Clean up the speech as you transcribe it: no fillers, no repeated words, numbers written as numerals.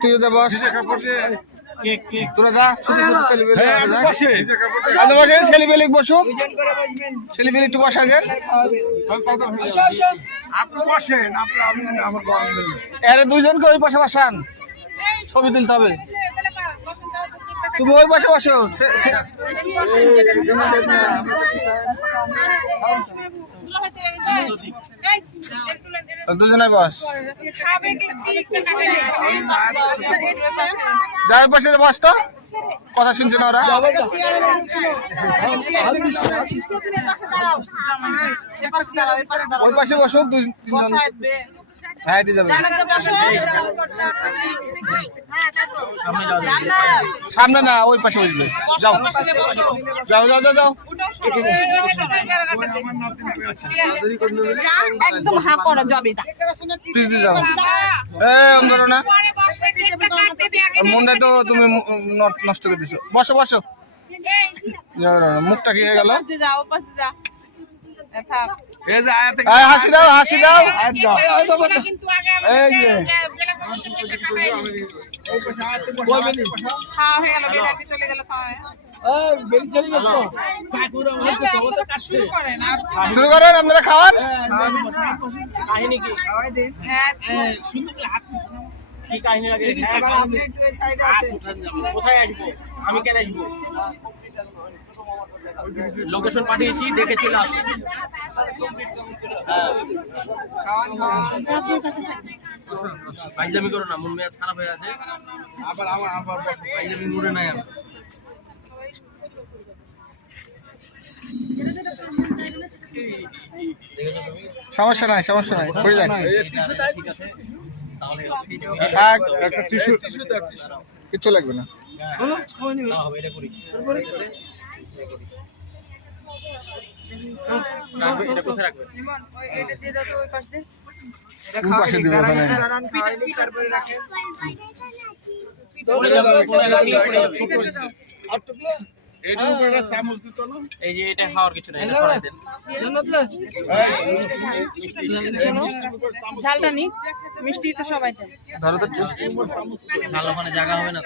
তুই যা বস, তোরা যা ছেলেবেলে বসুক, ছেলেবেলে একটু বসা গেল। আরে দুইজনকে ওই পাশে বসান, ছবি তুলতে হবে। তুমি ওই পাশে বসো, দুজনে বস, যার পাশে বস তো, কথা শুনছে না ওরা। ওই পাশে বসুক তিনজন। হ্যাঁ এটি যাবে, সামনে না, ওই পাশে বসবে। যাও যাও যাও যাও যাও, একদম হা করো যাবে না, প্লিজ যাও। ধরো না, মনটা তো তুমি নষ্ট করে দিছো। বসো বসো, মুখটা কি হয়ে গেল? হাসি দাও, হাসি দাও। শুরু করেন, আপনারা খাওয়ান। কি কাহিনী লাগে? কোথায় আসবো আমি, কেন আসবো? লোকেশন পাঠিয়েছি, দেখে চলে আসবে। ফাইজলামি করো না, মন মেজাজ খারাপ হয়ে আছে। ফাইজলামি মুডে নাই আমি। সমস্যা নাই, সমস্যা নাই, পড়ে যান। কিচ্ছু লাগবে না, পাশে দিবে ওখানে। এই যে এটা খাওয়ার কিছু নাই, ঝালটা নি, মিষ্টি তো সবাই ধরো তো, ঝাল ওখানে জায়গা হবে না।